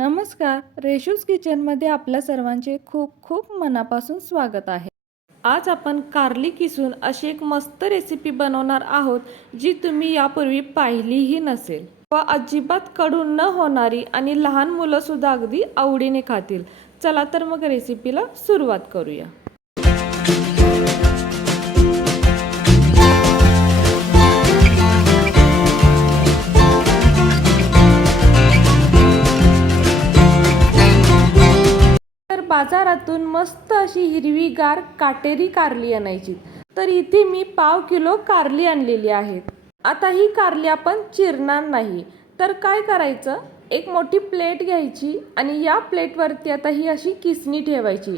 नमस्कार रेशूज किचनमध्ये आपल्या सर्वांचे खूप खूप मनापासून स्वागत आहे. आज आपण कारली किसून अशी एक मस्त रेसिपी बनवणार आहोत जी तुम्ही यापूर्वी पाहिलीही नसेल. व अजिबात कडून न होणारी आणि लहान मुलंसुद्धा अगदी आवडीने खातील. चला तर मग रेसिपीला सुरुवात करूया. तर बाजारातून मस्त अशी हिरवीगार काटेरी कारली आणायची. तर इथे मी पाव किलो कारली आणलेली आहेत. आता ही कारली आपण चिरणार नाही. तर काय करायचं? एक मोठी प्लेट घ्यायची आणि या प्लेटवरती आता ही अशी किसणी ठेवायची.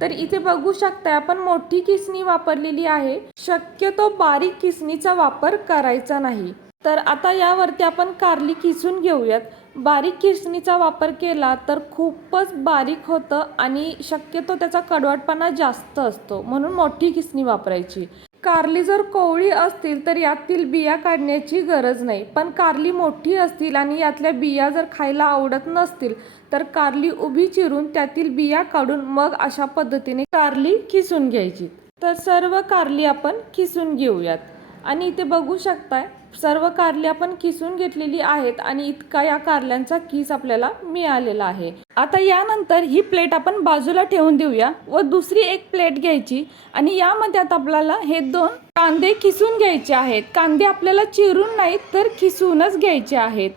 तर इथे बघू शकताय आपण मोठी किसणी वापरलेली आहे. शक्यतो बारीक किसणीचा वापर करायचा नाही. तर आता यावरती आपण कारली किसून घेऊयात. बारीक किसणीचा वापर केला तर खूपच बारीक होतं आणि शक्यतो त्याचा कडवटपणा जास्त असतो. म्हणून मोठी किसणी वापरायची. कारली जर कोवळी असतील तर यातील बिया काढण्याची गरज नाही. पण कारली मोठी असतील आणि यातल्या बिया जर खायला आवडत नसतील तर कारली उभी चिरून त्यातील बिया काढून मग अशा पद्धतीने कारली किसून घ्यायची. तर सर्व कारली आपण खिसून घेऊयात. आणि इथे बघू शकताय सर्व कारली आपण किसून घेतलेली आहेत आणि इतका या कारल्यांचा किस आपल्याला मिळालेला आहे. आता यानंतर ही प्लेट आपण बाजूला ठेवून देऊया व दुसरी एक प्लेट घ्यायची आणि यामध्ये आता आपल्याला हे दोन कांदे किसून घ्यायचे आहेत. कांदे आपल्याला चिरून नाहीत तर किसूनच घ्यायचे आहेत.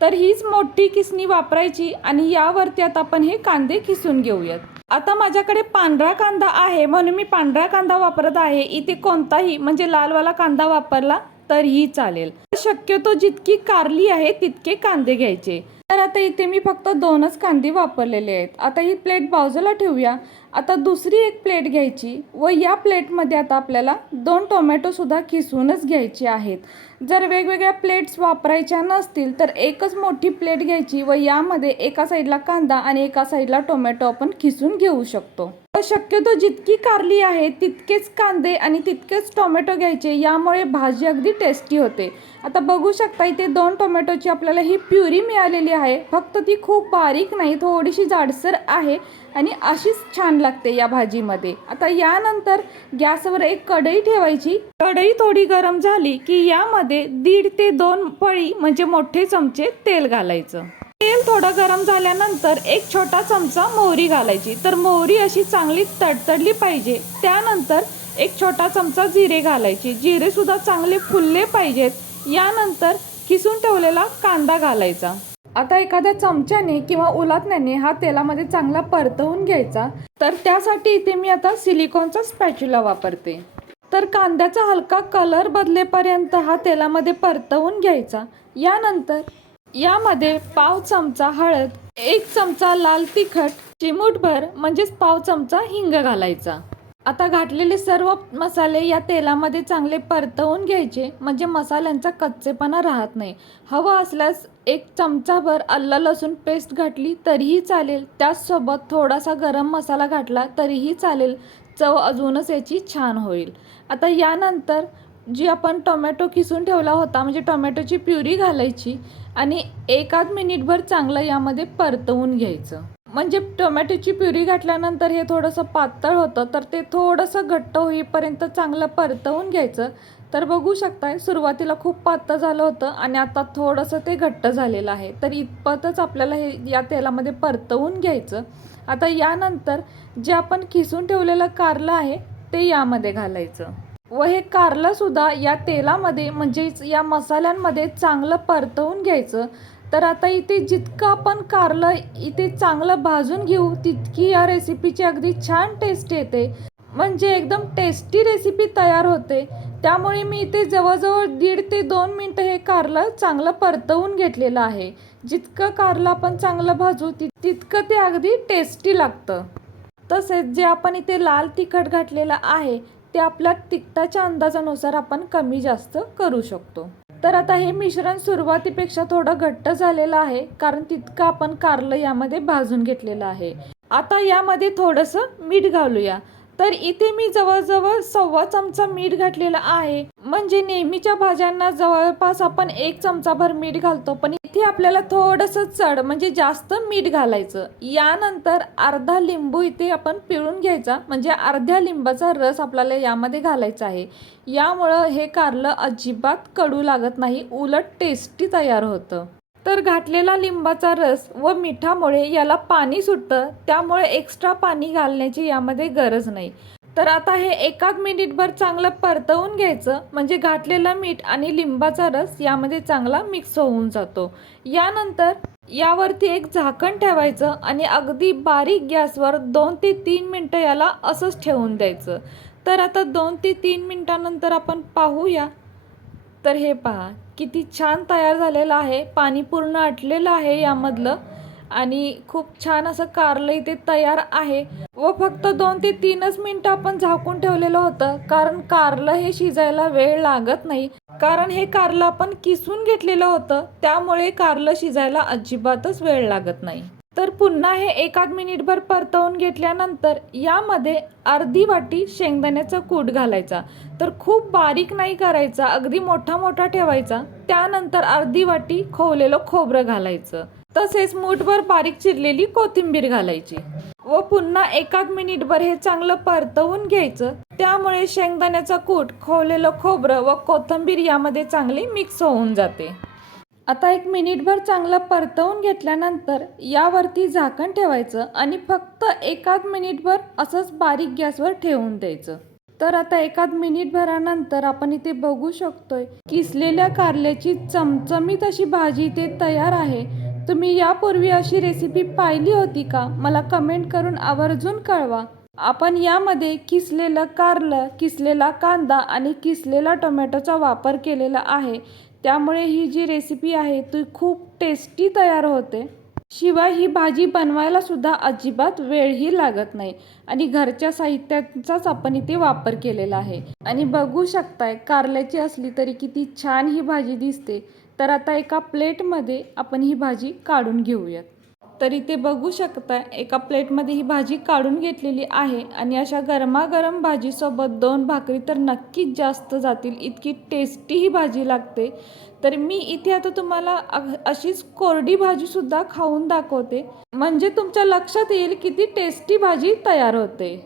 तर हीच मोठी किसणी वापरायची आणि यावरती आता आपण हे कांदे किसून घेऊयात. आता माझ्याकडे पांढरा कांदा आहे म्हणून मी पांढरा कांदा वापरत आहे. इथे कोणताही म्हणजे लालवाला कांदा वापरला तरीही चालेल. शक्यतो जितकी कारली आहे तितके कांदे घ्यायचे. तर आता इथे मी फक्त दोनच कांदे वापरलेले आहेत. आता ही प्लेट बाजूला ठेवूया. आता दुसरी एक प्लेट घ्यायची व या प्लेटमध्ये आता आपल्याला दोन टोमॅटोसुद्धा किसूनच घ्यायचे आहेत. जर वेगवेगळ्या प्लेट्स वापरायच्या नसतील तर एकच मोठी प्लेट घ्यायची व यामध्ये एका साईडला कांदा आणि एका साईडला टोमॅटो आपण किसून घेऊ शकतो. शक्यतो जितकी कारली आहे तितकेच कांदे आणि तितकेच टोमॅटो घ्यायचे यामुळे भाजी अगदी टेस्टी होते. आता बघू शकता इथे दोन टोमॅटोची आपल्याला ही प्युरी मिळालेली आहे. फक्त ती खूप बारीक नाही थोडीशी जाडसर आहे आणि अशीच छान लागते या भाजीमध्ये. आता यानंतर गॅसवर एक कढई ठेवायची. कढई थोडी गरम झाली की यामध्ये दीड ते दोन पळी म्हणजे मोठे चमचे तेल घालायचं. तेल थोडं गरम झाल्यानंतर एक छोटा चमचा मोहरी घालायची. तर मोहरी अशी चांगली तडतडली पाहिजे. त्यानंतर एक छोटा चमचा जिरे घालायची. जिरे सुद्धा चांगले फुलले पाहिजेत. यानंतर किसून ठेवलेला कांदा घालायचा. आता एखाद्या चमच्याने किंवा उलाटण्याने हा तेलामध्ये चांगला परतवून घ्यायचा. तर त्यासाठी इथे मी आता सिलिकॉनचा स्पॅच्युला वापरते. तर कांद्याचा हलका कलर बदलेपर्यंत हा तेलामध्ये परतवून घ्यायचा. यानंतर यामध्ये पाव चमचा हळद एक चमचा लाल तिखट चिमूटभर म्हणजेच पाव चमचा हिंग घालायचा. आता घातलेले सर्व मसाले या तेलामध्ये चांगले परतवून घ्यायचे म्हणजे मसाल्यांचा कच्चेपणा राहत नाही. हवं असल्यास एक चमचाभर आलं लसूण पेस्ट घातली तरीही चालेल. त्याचसोबत थोडासा गरम मसाला घातला तरीही चालेल. चव अजूनच याची छान होईल. आता यानंतर जी आपण टोमॅटो किसून ठेवला होता म्हणजे टोमॅटोची प्युरी घालायची आणि एकाद मिनिटभर चांगलं यामध्ये परतवून घ्यायचं. म्हणजे टोमॅटोची प्युरी घातल्यानंतर हे थोडंसं पातळ होतं तर ते थोडंसं घट्ट होईपर्यंत चांगलं परतवून घ्यायचं. तर बघू शकताय सुरुवातीला खूप पातळ झालं होतं आणि आता थोडंसं ते घट्ट झालेलं आहे. तर इतपतच आपल्याला हे या तेलामध्ये परतवून घ्यायचं. आता यानंतर जे आपण खिसून ठेवलेलं कारलं आहे ते यामध्ये घालायचं. व हे कारलंसुद्धा या तेलामध्ये म्हणजेच या मसाल्यांमध्ये चांगलं परतवून घ्यायचं. तर आता इथे जितकं आपण कारलं इथे चांगलं भाजून घेऊ तितकी या रेसिपीची अगदी छान टेस्ट येते. म्हणजे एकदम टेस्टी रेसिपी तयार होते. त्यामुळे मी इथे जवळजवळ दीड ते दोन मिनटं हे कारलं चांगलं परतवून घेतलेलं आहे. जितकं कारलं आपण चांगलं भाजू ति तितकं ते अगदी टेस्टी लागतं. तसेच जे आपण इथे लाल तिखट घातलेलं आहे ते आपल्या तिखटाच्या अंदाजानुसार आपण कमी जास्त करू शकतो. तर आता हे मिश्रण सुरुवातीपेक्षा थोडं घट्ट झालेलं आहे कारण तितकं आपण कारलं यामध्ये भाजून घेतलेलं आहे. आता यामध्ये थोडंसं मीठ घालूया. तर इथे मी जवळजवळ सव्वा चमचा मीठ घातलेलं आहे. म्हणजे नेहमीच्या भाज्यांना जवळपास आपण एक चमचाभर मीठ घालतो. पण इथे आपल्याला थोडंसं चढ म्हणजे जास्त मीठ घालायचं. यानंतर अर्धा लिंबू इथे आपण पिळून घ्यायचा. म्हणजे अर्ध्या लिंबाचा रस आपल्याला यामध्ये घालायचा आहे. यामुळं हे कारलं अजिबात कडू लागत नाही. उलट टेस्टी तयार होतं. तर घातलेला लिंबाचा रस व मिठामुळे याला पाणी सुटतं त्यामुळे एक्स्ट्रा पाणी घालण्याची यामध्ये गरज नाही. तर आता हे एकाच मिनिटभर चांगलं परतवून घ्यायचं म्हणजे घातलेलं मीठ आणि लिंबाचा रस यामध्ये चांगला मिक्स होऊन जातो. यानंतर यावरती एक झाकण ठेवायचं आणि अगदी बारीक गॅसवर दोन ते तीन मिनटं याला असंच ठेवून द्यायचं. तर आता दोन ते तीन मिनटानंतर आपण पाहूया तर हे पहा किती छान तयार झालेलं आहे पाणी पूर्ण आटलेलं आहे यामधलं आणि खूप छान असं कारलं इथे तयार आहे. व फक्त दोन ते तीनच मिनटं आपण झाकून ठेवलेलं होतं कारण कारलं हे शिजायला वेळ लागत नाही. कारण हे कारलं आपण किसून घेतलेलं होतं त्यामुळे कारलं शिजायला अजिबातच वेळ लागत नाही. तर पुन्हा हे एकाच मिनिटभर परतवून घेतल्यानंतर यामध्ये अर्धी वाटी शेंगदाण्याचा कूट घालायचा. तर खूप बारीक नाही करायचा अगदी मोठा मोठा ठेवायचा. त्यानंतर अर्धी वाटी खोवलेलं खोबरं घालायचं. तसेच मूठभर बारीक चिरलेली कोथिंबीर घालायची. व पुन्हा एकाच मिनिटभर हे चांगलं परतवून घ्यायचं. त्यामुळे शेंगदाण्याचा कूट खोवलेलं खोबरं व कोथिंबीर यामध्ये चांगली मिक्स होऊन जाते. आता एक मिनिटभर चांगलं परतवून घेतल्यानंतर यावरती झाकण ठेवायचं आणि फक्त एकाच मिनिटभर असंच बारीक गॅसवर ठेवून द्यायचं. तर आता एकाच मिनिटभरानंतर आपण इथे बघू शकतोय किसलेल्या कारल्याची चमचमीत अशी भाजी इथे तयार आहे. तुम्ही यापूर्वी अशी रेसिपी पाहिली होती का? मला कमेंट करून आवर्जून कळवा. आपण यामध्ये किसलेलं कारलं किसलेला कांदा आणि किसलेला टोमॅटोचा वापर केलेला आहे. त्यामुळे ही जी रेसिपी आहे ती खूप टेस्टी तयार होते. शिवाय ही भाजी बनवायला सुद्धा अजिबात वेळही लागत नाही आणि घरच्या साहित्याचाच आपण इथे वापर केलेला आहे. आणि बघू शकताय कारल्याची असली तरी किती छान ही भाजी दिसते. तर आता एका प्लेटमध्ये आपण ही भाजी काढून घेऊयात. तर इथे बघू शकता. एका प्लेटमध्ये ही भाजी काढून घेतलेली आहे आणि अशा गरमागरम भाजीसोबत दोन भाकरी तर नक्कीच जास्त जातील. इतकी टेस्टी ही भाजी लागते. तर मी इथे आता तुम्हाला अशीच कोरडी भाजीसुद्धा खाऊन दाखवते. म्हणजे तुमच्या लक्षात येईल किती टेस्टी भाजी तयार होते.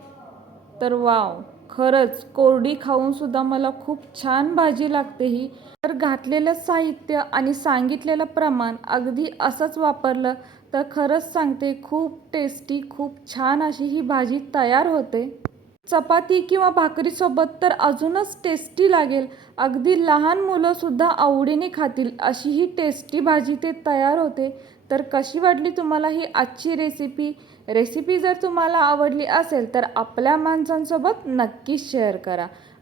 तर वाव खरंच कोरडी खाऊनसुद्धा मला खूप छान भाजी लागते ही. तर घातलेलं साहित्य आणि सांगितलेलं प्रमाण अगदी असंच वापरलं तर खरंच सांगते खूप टेस्टी खूप छान अशी ही भाजी तयार होते. चपाती किंवा भाकरीसोबत तर अजूनच टेस्टी लागेल. अगदी लहान मुलंसुद्धा आवडीने खातील अशी ही टेस्टी भाजी ते तयार होते. तर कशी वाटली तुम्हाला ही आजची रेसिपी रेसिपी जर तुम्हाला आवडली असेल तर आपल्या माणसांसोबत नक्कीच शेअर करा.